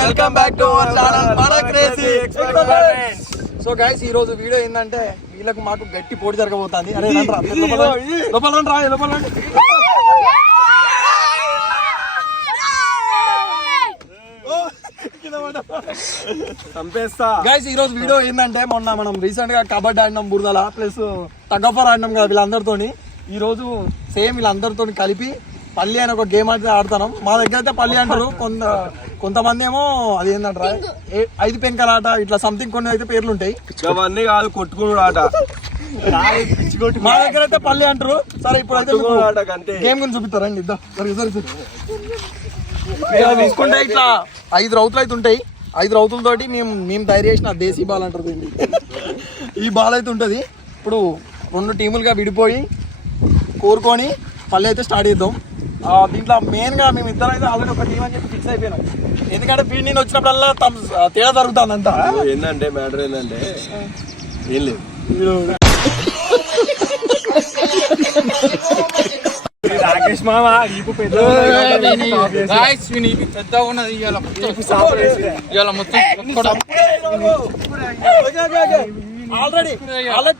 Welcome back to our channel మన crazy experiments. So guys ఈ రోజు వీడియో ఏంటంటే వీళ్ళకి మాకు గట్టి పోటీ జరగబోతుంది. అరే లోపల గైస్ ఈ రోజు వీడియో ఏంటంటే మొన్న మనం రీసెంట్ గా కబడ్డీ ఆడినాం బురదల ప్లస్ టగఫర్ ఆడినాం కదా వీళ్ళందరితోని. ఈ రోజు సేమ్ వీళ్ళందరితో కలిపి పల్లి అని ఒక గేమ్ అయితే ఆడుతున్నాం. మా దగ్గర అయితే పల్లి అంటారు, కొంతమంది ఏమో అది ఏంటంటారా 5 పెంకల ఆట ఇట్లా సంథింగ్ కొన్ని అయితే పేర్లు ఉంటాయి. అవన్నీ కాదు కొట్టుకుని ఆట. మా దగ్గర అయితే పల్లి అంటారు. సరే ఇప్పుడు అయితే గేమ్ గురించి చూపిస్తారండి. తీసుకుంటే ఇట్లా 5 రౌతులు అయితే ఉంటాయి. 5 రౌతులతోటి మేము తయారు చేసిన దేశీ బాల్ అంటారు. ఈ బాల్ అయితే ఉంటుంది. ఇప్పుడు 2 టీములుగా విడిపోయి కోరుకొని పల్లి అయితే స్టార్ట్ చేద్దాం. దీంట్లో మెయిన్గా మేము ఇద్దరు అయితే ఆల్రెడీ ఒక టీం అని చెప్పి ఫిక్స్ అయిపోయినాం. ఎందుకంటే ఫీల్డ్ నేను వచ్చినప్పుడల్లా తేడా జరుగుతుంది అంతా. ఏంటంటే మ్యాటర్ ఏంటంటే ఏం లేదు, రాకేష్ మామ నీకు పెద్ద ఉన్నది ఆల్రెడీ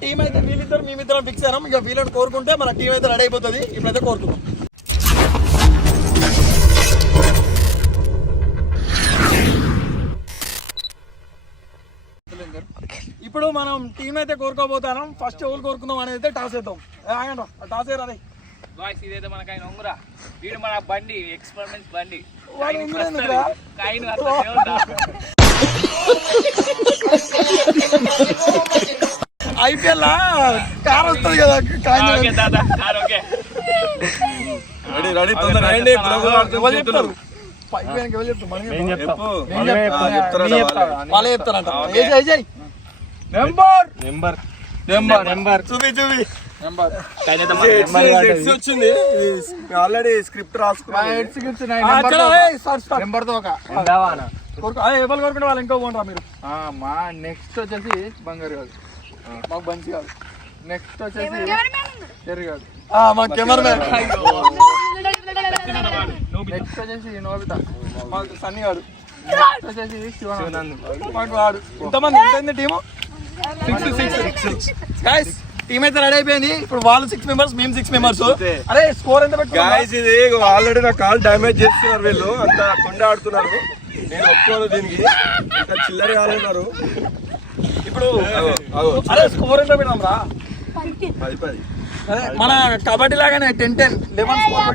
టీం అయితే వీళ్ళిద్దరు మేమిద్దరం ఫిక్స్ అయినాం. ఇక వీళ్ళని కోరుకుంటే మన టీం అయితే రెడీ అయిపోతుంది. ఇప్పుడైతే కోరుకుందాం. ఇప్పుడు మనం టీం అయితే కోరుకోబోతాం. ఫస్ట్ ఎవరు కోరుకుందాం అనేది అయితే టాస్ వేద్దాం. టాస్ వేయాలి ఇదైతే మనకి ఆయన ఉంగురా వీడు మన బండి ఎక్స్పెరిమెంట్స్ బండి ఐపీఎల్ కార్ వస్తుంది కదా. వాళ్ళే చెప్తారంట. వచ్చింది ఆల్రెడీ స్క్రిప్ట్ రాసుకున్నాను. కోరుకుంటే వాళ్ళు ఇంకో పోండి మీరు. మా నెక్స్ట్ వచ్చేసి బంగారు కాదు, మాకు బంచి కాదు. నెక్స్ట్ వచ్చేసి చెర్రి కాదు, మా కెమెరామెన్. నెక్స్ట్ వచ్చేసి నోబితా, మాకు సన్నీ కాదు. నెక్స్ట్ వచ్చేసి శివానంద్. మాకు వాడు. ఇంతమంది ఎంత టీము? 6 గైస్. టీమ్ అయితే రెడీ అయిపోయింది. ఇప్పుడు వాళ్ళు 6 మెంబర్స్, మేము 6 మెంబర్స్. అరే స్కోర్ ఎంత గైస్? ఇది ఆల్రెడీ నా కాల్ డ్యామేజ్ చేస్తున్నారు వీళ్ళు, అంత కొండ ఆడుతున్నారు. నేను ఒప్పుకోను దీనికి, ఇంకా చిల్లర కాలున్నారు. ఇప్పుడు అరే స్కోర్ ఎంత పెడదాం రా? 10. అదే మన కబడ్డీ లాగానే 10-10 11 స్కోర్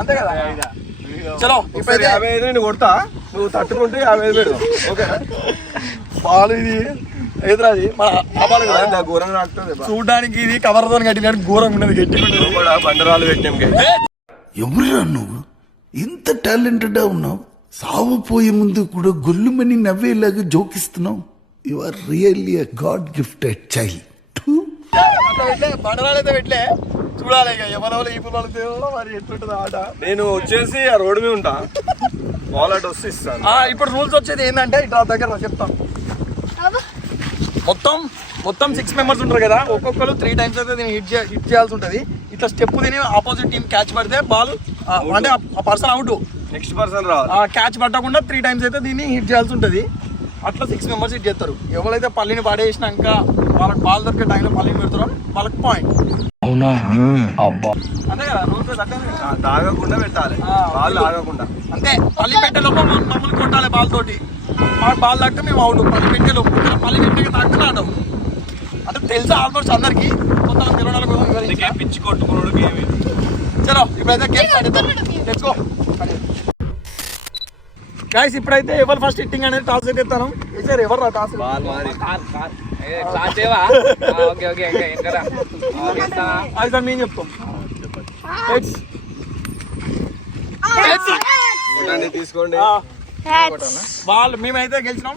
అంతే కదా. చలో ఇప్పుడైతే 55 నేను కొడతా, నువ్వు తట్టుకుంటే 55 పెడదాం. ఓకే బాల్ ఇది ఎదురాది మన ఘోరంగా ఆడుతుంది. చూడడానికి ఇది కవర్ తో కట్టినట్టు ఘోరంగా ఉన్నది. గట్టి బండరాలు పెట్టినాం. ఎవరురా నువ్వు? ఇంత టాలెంటెడ్ ఉన్నావు. సావుపోయే ముందు కూడా గొల్లుమని నవ్వేలాగా జోకిస్తున్నావు. You are really a god gifted child. బండరాలు అయితే పెట్టలే, చూడాలి ఇక ఎవరెవరు ఈ పుల్లు మరి ఎట్లుంటుంది ఆట. నేను వచ్చేసి ఆ రోడ్డు మీద ఉంటా, వాలెట్ వస్తే ఇస్తాను. ఇప్పుడు రూల్స్ వచ్చేది ఏంటంటే ఇట్లా దగ్గర చెప్తాం. మొత్తం 6 మెంబర్స్ ఉంటారు కదా. ఒక్కొక్కరు 3 టైమ్స్ అయితే దీన్ని హిట్ చేయాల్సి ఉంటుంది. ఇట్లా స్టెప్ తిని ఆపోజిట్ టీం క్యాచ్ పడితే బాల్ అంటే ఆ పర్సన్ అవుట్. నెక్స్ట్ పర్సన్ రావాలి. క్యాచ్ పట్టకుండా 3 టైమ్స్ అయితే దీన్ని హిట్ చేయాల్సి ఉంటుంది. అట్లా 6 మెంబర్స్ హిట్ చేస్తారు. ఎవరైతే పల్లిని పడేసినాక వాళ్ళకి బాల్ దొరికే టైంలో పల్లిని పెడతారో వాళ్ళకి పాయింట్. అవునా? అంతే కదా రూల్స్. తాగకుండా పెట్టాలి, బాల్ తాగకుండా. అంతే. పల్లి పెట్టే లోపు మమ్మల్ని కొట్టాలి బాల్ తోటి. మాకు బాల్ తాగితే మేము అవుట్. పల్లి పెట్టే లోపు పల్లి పెట్టే తాగితే ఆట. అంటే తెలుసు ఆల్మోస్ట్ అందరికి, కొంతమంది తెలియని పిచ్చి కొట్టుకున్నాడు గేమ్. చలో ఇప్పుడైతే గేమ్ స్టార్ట్ చేద్దాం. Let's go guys. ఇప్పుడైతే ఎవరు ఫస్ట్ హిట్టింగ్ అనేది టాస్ అయితే ఎత్తాను. సార్ ఎవరు రా టాస్? అది సార్ మేము చెప్తాం. తీసుకోండి. వాళ్ళు మేమైతే గెలిచినాం.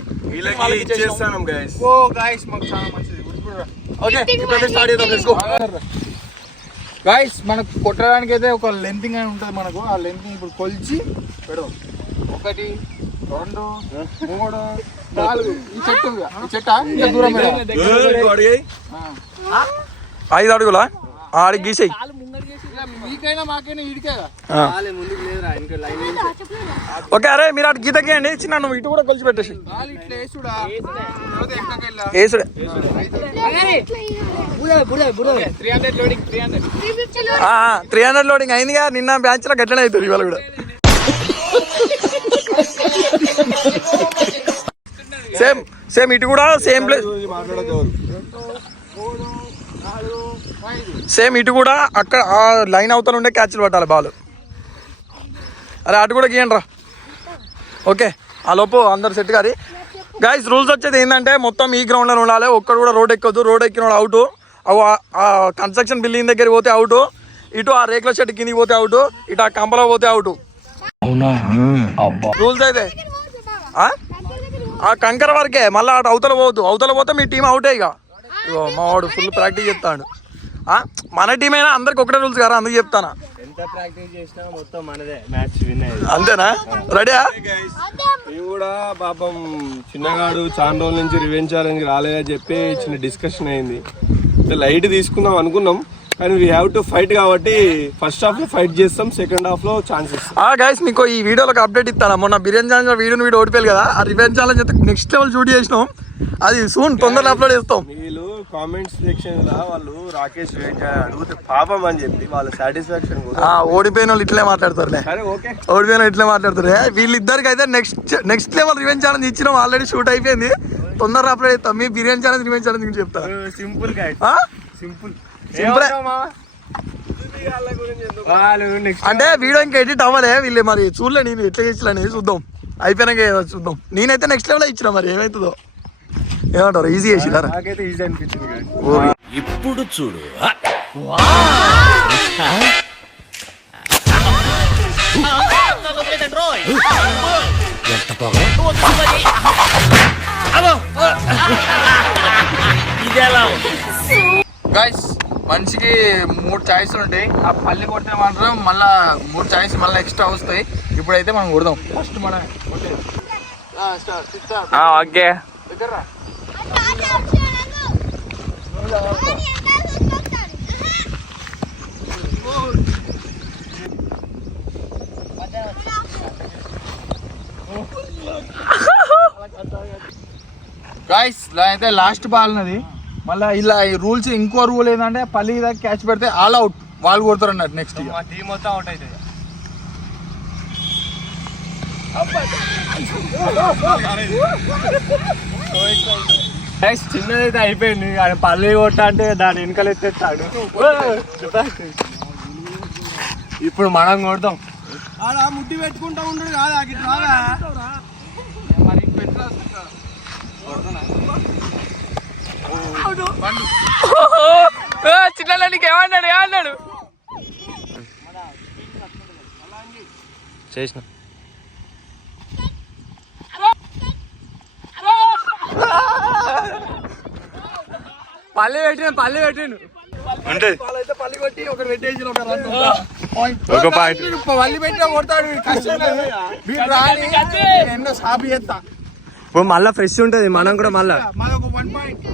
ఇచ్చేస్తాను గైస్. ఓ గైస్ మాకు చాలా మంచిది. ఓకే ఇప్పుడైతే స్టార్ట్ చేద్దాం. Let's go guys. మనకు కొట్టడానికి అయితే ఒక లెంతింగ్ అని ఉంటుంది మనకు. ఆ లెంతింగ్ ఇప్పుడు కొలిచి పెడదాం. 1 2 3 4 ఈ చెట్టు ఇంకా దూరం 5 అడుగులా ఆడికి గీసేయి. మీకైనా మాకైనా ఇడికే ముందుకు లేదురా ఇంకా లైన్ ఓకే అరే మీరు అటు గీత గీయండి చిన్న నువ్వు ఇటు కూడా కొలిచి పెట్టేసి వాళ్ళు ఇట్లా వేసుడా వేసుడే 300 లోడింగ్ 300 300 లోడింగ్ అయిందిగా నిన్న బ్యాచ్ లో గట్లనే అవుతుంది ఇవాళ కూడా సేమ్ సేమ్ ఇటు కూడా సేమ్ ప్లేస్ సేమ్ ఇటు కూడా అక్కడ ఆ లైన్ అవతల ఉండే క్యాచ్లు పట్టాలి బాల్ అరే అటు కూడా గీయండి రా ఓకే ఆ లోపు అందరు సెట్ కాదు గైస్ రూల్స్ వచ్చేది ఏంటంటే మొత్తం ఈ గ్రౌండ్లో ఉండాలి ఒక్కడు కూడా రోడ్ ఎక్కొద్దు రోడ్ ఎక్కిన అవుట్ ఆ కన్స్ట్రక్షన్ బిల్డింగ్ దగ్గర పోతే అవుట్ ఇటు ఆ రేకుల చెట్టు కిందికి పోతే అవుట్ ఇటు ఆ కంపలో పోతే అవుట్ రూల్స్ అయితే ఆ కంకర వరకే మళ్ళీ అటు అవతల పోవద్దు అవతల పోతే మీ టీం అవుటే ఇక మా వాడు ఫుల్ ప్రాక్టీస్ చెప్తాడు మన టీం అయినా అందరికి ఒకటే రూల్స్ కదా అందుకు చెప్తానా ఎంత ప్రాక్టీస్ చేసినా మొత్తం మనదే మ్యాచ్ విన్ అయ్యేది అంతేనా రెడీయా మేము కూడా పాపం చిన్నగాడు చాలా రోజుల నుంచి రివెంజ్ ఛాలెంజ్ రాలేదని చెప్పి చిన్న డిస్కషన్ అయింది లైట్ తీసుకుందాం అనుకున్నాం కానీ వీ హ్యావ్ టు ఫైట్ కాబట్టి ఫస్ట్ హాఫ్ లో ఫైట్ చేస్తాం సెకండ్ హాఫ్ లో ఛాన్సెస్ గైస్ మీకు ఈ వీడియోలోకి అప్డేట్ ఇస్తాను మొన్న బిర్యానీ ఛాలెంజ్ వీడియో ఓడిపోయారు కదా ఆ రివెంజ్ ఛాలెంజ్ అయితే నెక్స్ట్ లెవెల్ షూట్ చేసినాం అది సూన్ తొందరగా అప్లోడ్ చేస్తాం వీళ్ళు కామెంట్స్ సెక్షన్ లో వాళ్ళు రాకేష్ రివెంజ్ అడిగితే పాపం అని చెప్పి వాళ్ళ సాటిస్ఫాక్షన్ ఓడిపోయిన వాళ్ళు ఇట్లే మాట్లాడతారులే ఓకే ఓడిపోయిన ఇట్లే మాట్లాడతారు వీళ్ళిద్దరికి అయితే నెక్స్ట్ లెవెల్ రివెంజ్ ఛాలెంజ్ ఇచ్చినాం ఆల్రెడీ షూట్ అయిపోయింది తొందరగా అప్లోడ్ చేస్తాం మీ బిర్యానీ ఛాలెంజ్ రివెంజ్ ఛాలెంజ్ గురించి చెప్తా సింపుల్ సింపుల్ అంటే వీడియో ఇంకా ఎడిట్ అవ్వలే వీళ్ళు మరి చూడలే నేను ఎట్లా చేసిలని చూద్దాం అయిపోయినాక చూద్దాం నేనైతే నెక్స్ట్ లెవెల్ ఇచ్చిన మరి ఏమవుతుందో ఏమంటారు ఈజీ చేసినారా నాకైతే ఈజీ అనిపించింది ఇప్పుడు చూడు గైస్ మనిషికి 3 చాయిస్లు ఉంటాయి ఆ పల్లి కొట్టిన మాత్రం మళ్ళీ 3 చాయిస్ మళ్ళీ ఎక్స్ట్రా వస్తాయి ఇప్పుడైతే మనం కొడదాం ఫస్ట్ మన ఓకే గైస్ అయితే లాస్ట్ బాల్ ఉన్నది మళ్ళీ ఇలా ఈ రూల్స్ ఇంకో రూల్ ఏంటంటే పల్లి దాకా క్యాచ్ పెడితే ఆల్ అవుట్ వాళ్ళు కొడతారు అన్నట్టు నెక్స్ట్ మా టీం మొత్తం అవుట్ అవుతుంది చిన్నదైతే అయిపోయింది ఆయన పల్లి కొట్ట అంటే దాని వెనకాల ఎత్తేస్తాడు ఇప్పుడు మనం కొడతాం ముడ్డి పెట్టుకుంటా ఉండడు కాదా చిన్న నీకు ఏమన్నాడు చేసిన పల్లి పెట్టిండు అంటే పల్లి కొట్టి ఒకటి పెట్టేసి ఒక ఒక పాయింట్ పల్లి పెట్టినా కొడతాడు ఎన్నో సాపి చేస్తా ఇప్పుడు మళ్ళా ఫ్రెష్ ఉంటది మనం కూడా మళ్ళా మాదొక 1 పాయింట్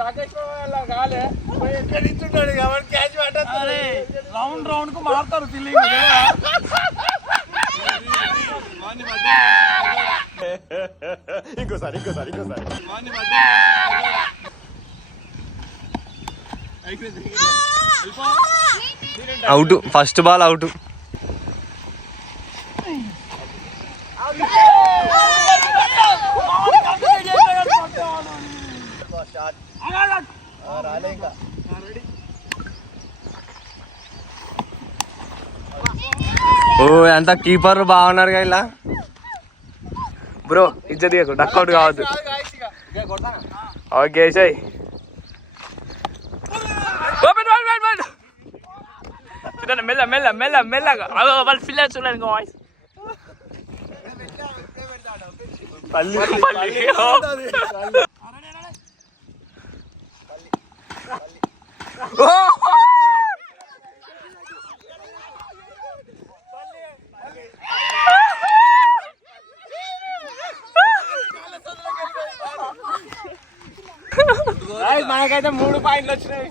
రాకేష్ కాలే ఎక్కడ ఇచ్చుంటాడు కాబట్టి క్యాచ్ పట్టేస్తారు రౌండ్ కు మారుతారు ఫీలింగ్ ఇంకోసారి అవుట్ ఫస్ట్ బాల్ అవుట్ ఓ ఎంత కీపర్ బాగున్నారు కదా ఇలా బ్రో ఇజ్జత్ డక్అవుట్ కావద్దు ఓకే సై మెల్లగా వాళ్ళ పిల్లలు చూడండి వాయిస్ మనకైతే 3 పాయింట్లు వచ్చినాయి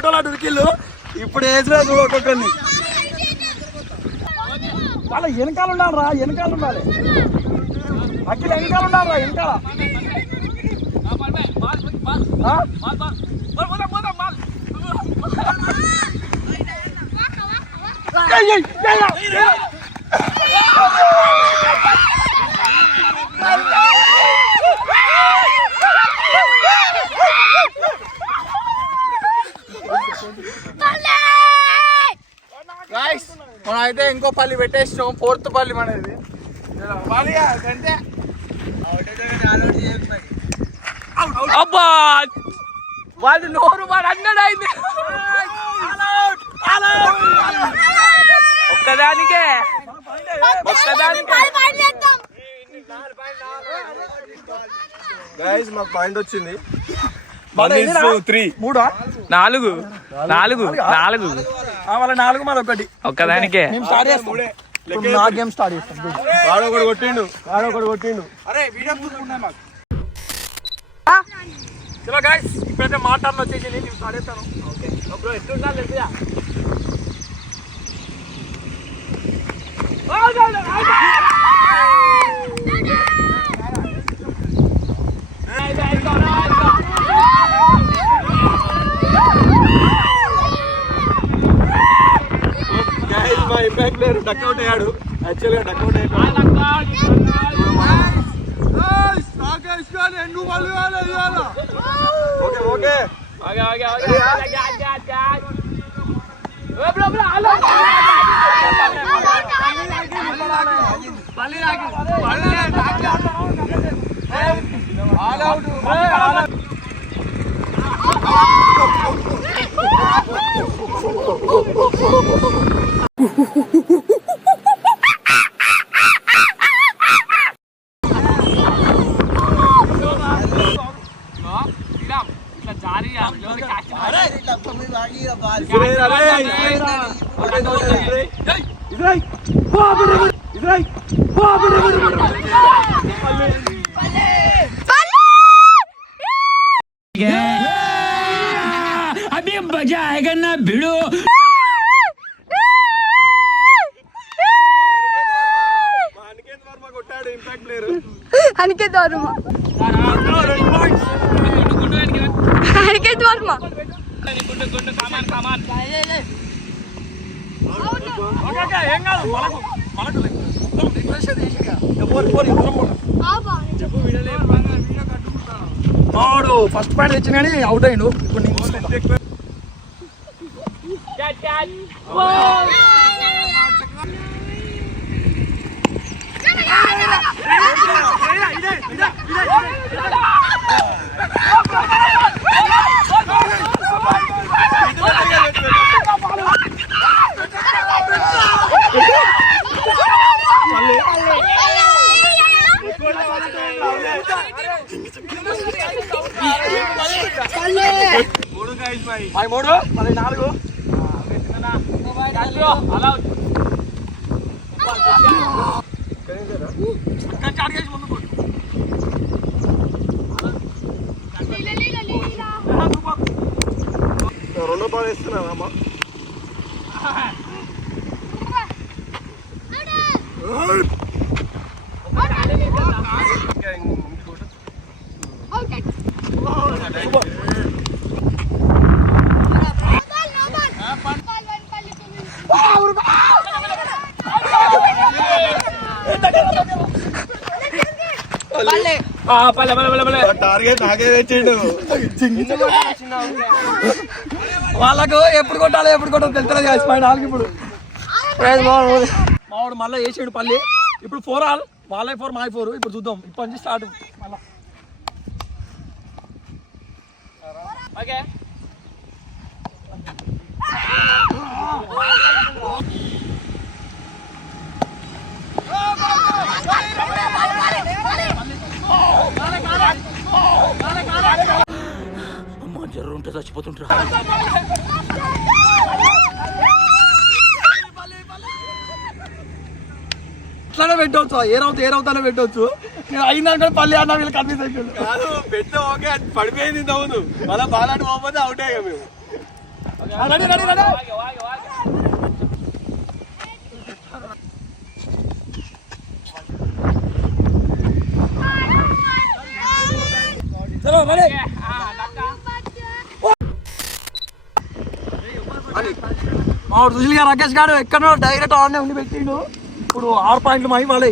ఉరికేటోళ్ళు అటు ఉరికిళ్ళు. ఇప్పుడు వేసిన చూడు ఒక్కొక్కరిని. వాళ్ళ వెనకాల ఉండాలి రా, వెనకాల ఉండాలి. అఖిల వెనకాల ఉండాలి రా, వెనకాల. మనం అయితే ఇంకో పల్లి పెట్టేసినాం, 4th పల్లి మనది. అంటే అబ్బా వాళ్ళు నోరు వాడు అన్నాడు అయింది. ఒక్కదానికే గైస్ మాకు పాయింట్ వచ్చింది. 3 4 వాళ్ళ 4 మాది 1. ఒక్కదానికే మేము స్టార్ట్ చేస్తాం. ఇప్పుడు నా గేమ్ స్టార్ట్ చేస్తాం. వాడొకడు కొట్టిండు. చలో గైస్, ఇప్పుడైతే మా టర్న్ వచ్చేసింది. నేను స్టార్ట్ చేస్తాను. గైస్ మా ఇంపాక్ట్ ప్లేయర్ డక్అవుట్ అయ్యాడు. యాక్చువల్గా డక్అవుట్ అయిపోయాడు. ఓకే ఓకే अभी मजा आएगा ना भिड़ो. అనికేత్ వర్మ అనికేత్ వర్మ వాడు ఫస్ట్ పాయింట్ తెచ్చిన కానీ అవుట్ అయ్యిండు. ఇప్పుడు నేను చూసుకుంటా. మూడు మళ్ళీ 4 రెండో బాల్ వేస్తున్నావా? టార్గెట్ నాకే తెచ్చిండు. వాళ్ళకు ఎప్పుడు కొట్టాలి తెలుస్తుంది కదా పాయింట్ 4 ఇప్పుడు. మావాడు మళ్ళీ వేసాడు పల్లి. ఇప్పుడు 4 ఆల్, వాళ్ళే 4 మావి 4. ఇప్పుడు చూద్దాం, ఇప్పటి నుంచి స్టార్ట్ మళ్ళా. ఓకే అమ్మా జ్వరం ఉంటే చచ్చిపోతుంటా. అట్లానే పెట్టవచ్చు, ఏరవుతానే పెట్టవచ్చు. నేను అయినా పల్లి అన్న వీళ్ళు కన్ఫ్యూజ్ అయిపోయింది. కాదు పెట్ట ఓకే పడిపోయింది. అవును మళ్ళీ బాలాడు పోకపోతే అవుట్ అయ్యా మేము. రెడీ రెడీ రెడీ చలో రెడీ మా సుశీల్ రాకేష్ గారు ఎక్కడో డైరెక్ట్ ఆడనే ఉండి పెట్టిండు ఇప్పుడు 6 పాయింట్లు మై వాళ్ళే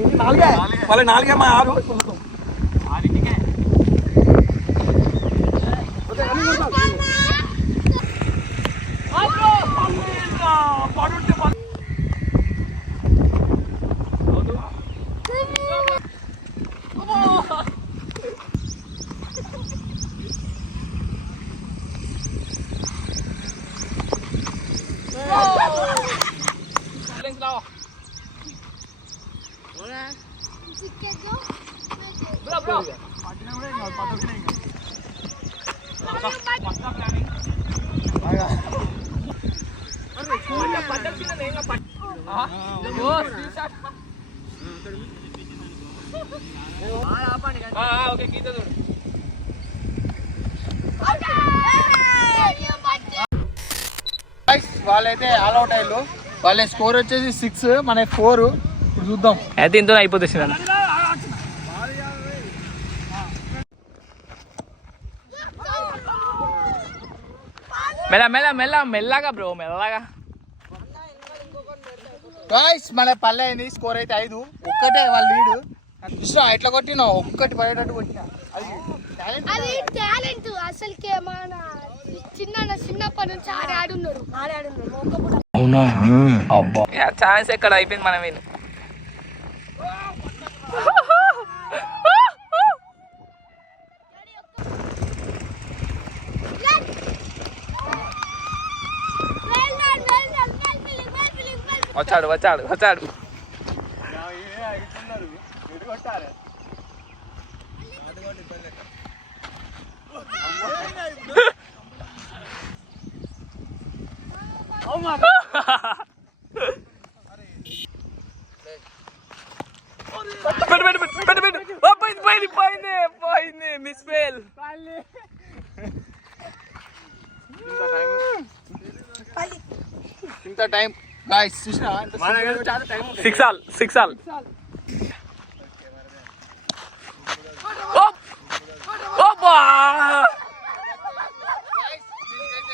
నాలుగే మా 6 ఓకే గీత చూడు వాళ్ళైతే ఆల్అౌట్ అయ్యారు. వాళ్ళ స్కోర్ వచ్చేసి 6, మన 4. ఇప్పుడు చూద్దాం. అయితే ఇంతో అయిపోతుంది అన్న. మెల్లగా బ్రో మెల్లగా. గాయ్స్ మన పల్లె అయింది. స్కోర్ అయితే 5. ఒక్కటే వాళ్ళ లీడ్. ఇష్టం ఎట్లా కొట్టినా ఒక్కటి పడేటట్టు కొట్టినా. అది టాలెంట్ అసలుకే మన చిన్నప్పటి నుంచి ఆడున్నాడు. అవునా అబ్బా ఛాన్స్ ఎక్కడ అయిపోయింది మనం విని. వచ్చాడు పోయింది మిస్ ఫెయిల్. ఇంత టైం గాయ్స్ చూసినా 6 ఆల్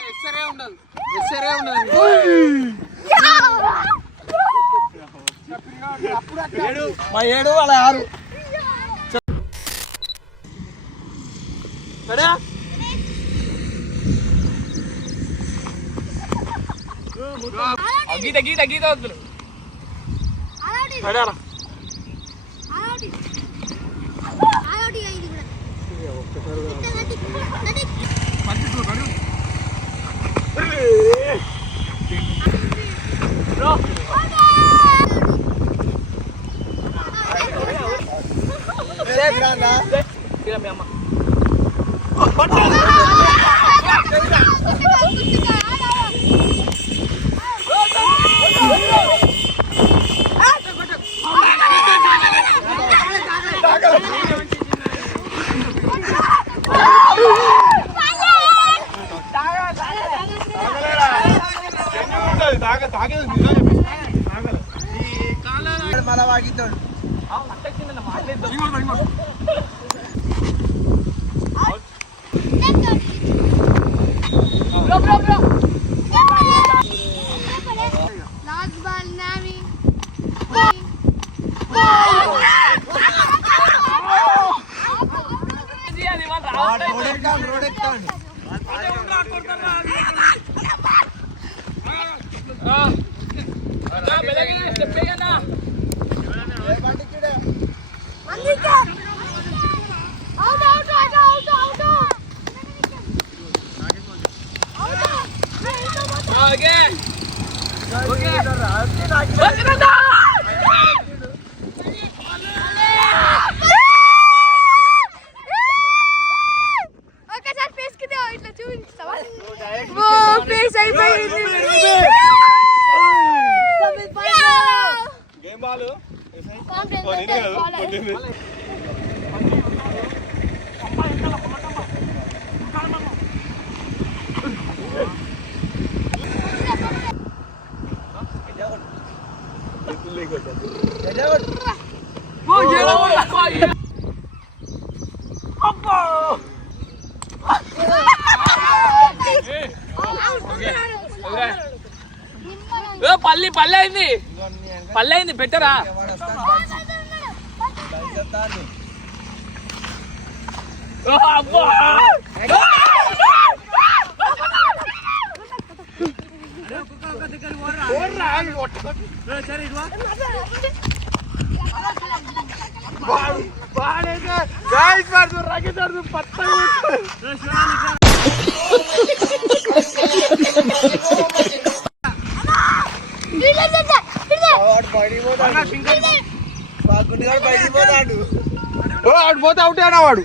ఎస్సరే ఉండదు. మా 7 వాళ్ళ 6 రెడీ గీత వద్దు. రెడీ మీ అమ్మ మళ్ళా వాగిస్తాడు. ఒకసారి పేసుకితే ఇట్లా చూపిస్తావా? పేస్ అయిపోయింది. పల్లి అయింది, పల్లి అయింది, పెట్టరా? వాడు పోతే అవుటే అన్న వాడు.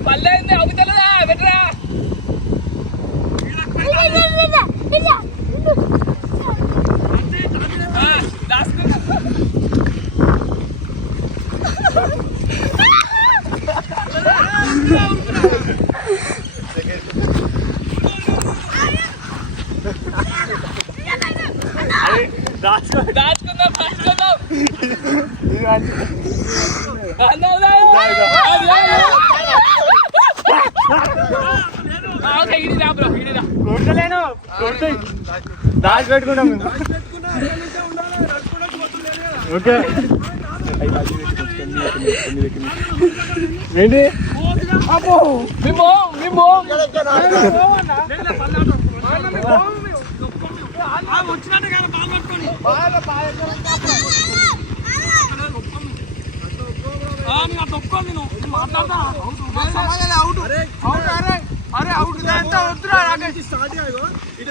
పల్లి అయింది, అవుతలేదా? పెట్టరా? దాచుకుందాం. దాచి పెట్టుకుంటాం. ఓకే ఏంటి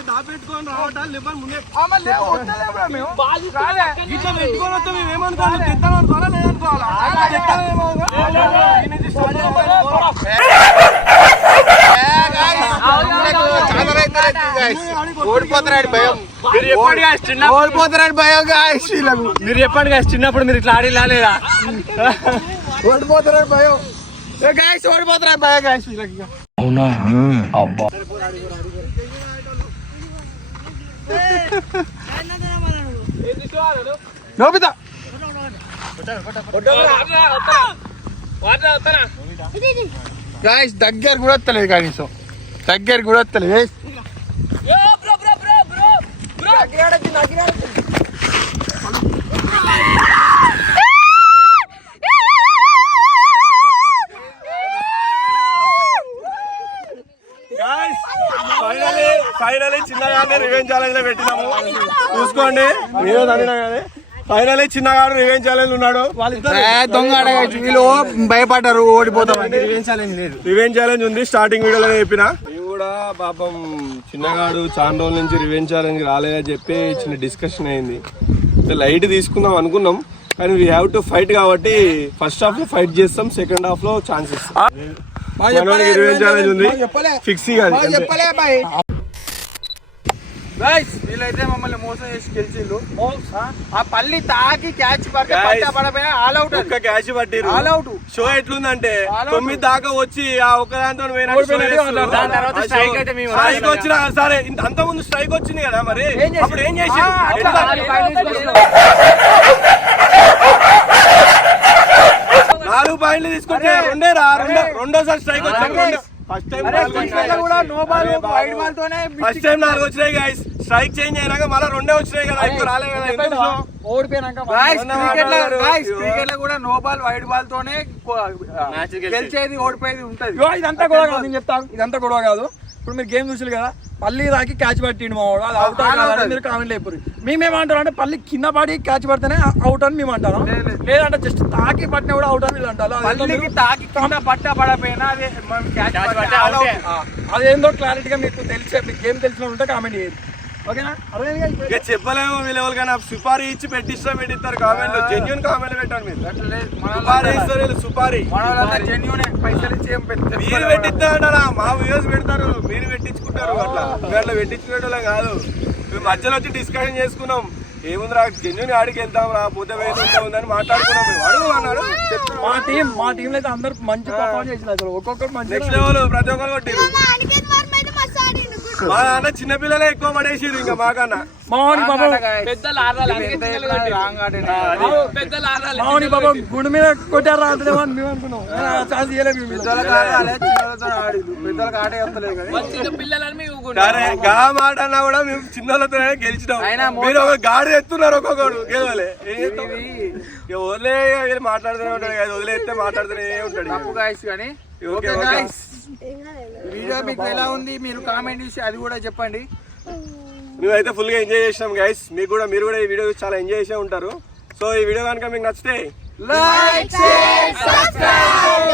దాపెట్టుకొని రావటాలు లేవని ముందే ఇట్లా పెట్టుకొని వస్తే మేము ఏమనుకోవాలి? తెద్దామనుకోవాలా లేదనుకోవాలా? ఓడిపోతారని భయం, ఓడిపోతారని భయం గాయస్. మీరు చెప్పండి గాయస్, చిన్నప్పుడు మీరు ఇట్లా ఆడిలా లేదా? ఓడిపోతారని భయం గాయస్, ఓడిపోతారని భయం గాయస్. అవునా? అబ్బా నోబితా గాయస్ దగ్గర కూడా వస్తలేదు, కనీసం దగ్గర కూడా వస్తలేదు. ఫైనలీ చిన్నగానే రివెంజ్ ఛాలెంజ్ లో పెట్టినాము, చూసుకోండి. మీరే తగినా కానీ ఫైనలీ చిన్నగాడు రివెంజ్ ఛాలెంజ్ ఉన్నాడు. దొంగ అడగచ్చు, వీళ్ళు భయపడ్డారు ఓడిపోతామని. రివెంజ్ ఛాలెంజ్ ఉంది, స్టార్టింగ్ వీడియోలో చెప్పిన. మేము కూడా పాపం చిన్నగాడు చాలా రోజుల నుంచి రివెంజ్ ఛాలెంజ్ రాలేదని చెప్పి చిన్న డిస్కషన్ అయింది. లైట్ తీసుకుందాం అనుకున్నాం, కానీ వీ హ్యావ్ టు ఫైట్ కాబట్టి ఫస్ట్ హాఫ్ లో ఫైట్ చేస్తాం, సెకండ్ హాఫ్ లో ఛాన్సెస్. రివెంజ్ ఛాలెంజ్ ఉంది, ఫిక్స్ కాదు. వీళ్ళైతే మమ్మల్ని మోసం చేసి గెలిచిండు. ఆ పల్లి తాకి క్యాచ్ పడిపోయా ఆల్ అవుట్. ఒక్క క్యాచ్ పట్టిరు, ఆల్ అవుట్. షో ఎట్లుందంటే 9 దాకా వచ్చి ఆ ఒక్క దాంతో స్ట్రైక్ వచ్చిన సరే, అంత ముందు స్ట్రైక్ వచ్చింది కదా, మరి అప్పుడు ఏం చేసి 4 పాయింట్లు తీసుకుంటే రెండోసారి స్ట్రైక్ వచ్చింది. ఫస్ట్ టైం 4 వచ్చినాయి గైస్. స్ట్రైక్ చేంజ్ అయినాక మళ్ళీ 2 వచ్చినాయి కదా, ఇప్పుడు రాలే కదా. ఓడిపోయినాక క్రికెట్ లో కూడా నో బాల్ వైడ్ బాల్ తోనే గెలిచేది ఓడిపోయేది ఉంటది. ఇదంతా గొడవ కాదు, నేను చెప్తాను. ఇదంతా గొడవ కాదు. ఇప్పుడు మీరు గేమ్ చూసారు కదా, పల్లి తాకి క్యాచ్ పట్టిండు మా వాడు, అది అవుట్ అని మీరు కామెంట్ అయిపోయి. మేమేమంటారు అంటే పల్లి కింద పడి క్యాచ్ పడితేనే అవుట్ అని మేము అంటారు, లేదంటే జస్ట్ తాకి పట్టినా కూడా అవుట్ అని వీళ్ళు అంటారు. పల్లికి తాకి కింద పడపోయినా అదేందో క్లారిటీగా మీకు తెలిసే, మీకు గేమ్ తెలిసిన ఉంటే కామెంట్ చేయండి, ఓకేనా? ఇక చెప్పలేము వీళ్ళు ఎవరికైనా సుపారీ ఇచ్చి పెట్టిస్తారు కామెంట్, జెన్యూన్ కామెంట్ పెట్టండి. మీరు సుపారీ ఇస్తారు, వీళ్ళు సుపారీ జెన్యూన్ పైసలు ఇచ్చి మీరు పెట్టిస్తారంటారా? మా వ్యూస్ పెడతారు, మీరు పెట్టించుకుంటారు. పెట్టించుకుంటారు అట్లా మేము అట్లా పెట్టించుకునేటోళ్ళం కాదు. మేము మధ్యలో వచ్చి డిస్కషన్ చేసుకున్నాం, ఏముంది రా జెన్యున్ ఆడికి వెళ్తాం రా పోతే వేసి ఉందని మాట్లాడుకున్నాం. మేము అడుగు అన్నాడు. మా టీం లో అయితే అందరు మంచి పర్ఫార్మ్ చేసిన అసలు ఒక్కొక్కరు మంచి నెక్స్ట్ లెవెల్ ప్రతి ఒక్కరు కొట్టిరు. మా నాన్న చిన్నపిల్లలే ఎక్కువ పడేసిరు ఇంకా మాకన్నా. మామూలు బాబా పెద్దలు ఆడాలి అందుకే చిన్నలు కొట్టిరు. పెద్దలు ఆడాలి మామూలు బాబా గుండె మీద కొట్టారు రాలేమో అని మేము అనుకున్నాం. ఛాన్స్ ఇవ్వలేదు చిన్న పిల్లలని మేము ఊరుకుంటాం. సరే గా మాట అన్నా కూడా మేము చిన్నలతోనే గెలిచినాం. మీరు ఒక గాడి ఎత్తున్నారు ఒక్కొక్కడు గెలవలే. ఏం చేస్తాం ఇక వదిలే మాట్లాడుతూనే ఉంటాడు కదా, వదిలేస్తే మాట్లాడుతూనే ఉంటాడు. కానీ ఓకే వీడియో మీకు ఎలా ఉంది మీరు కామెంట్ చేసి అది కూడా చెప్పండి. మేమైతే ఫుల్ గా ఎంజాయ్ చేసినాం గైస్. మీరు కూడా ఈ వీడియో చాలా ఎంజాయ్ చేసే ఉంటారు. సో ఈ వీడియో కనుక మీకు నచ్చితే లైక్ షేర్ సబ్స్క్రైబ్.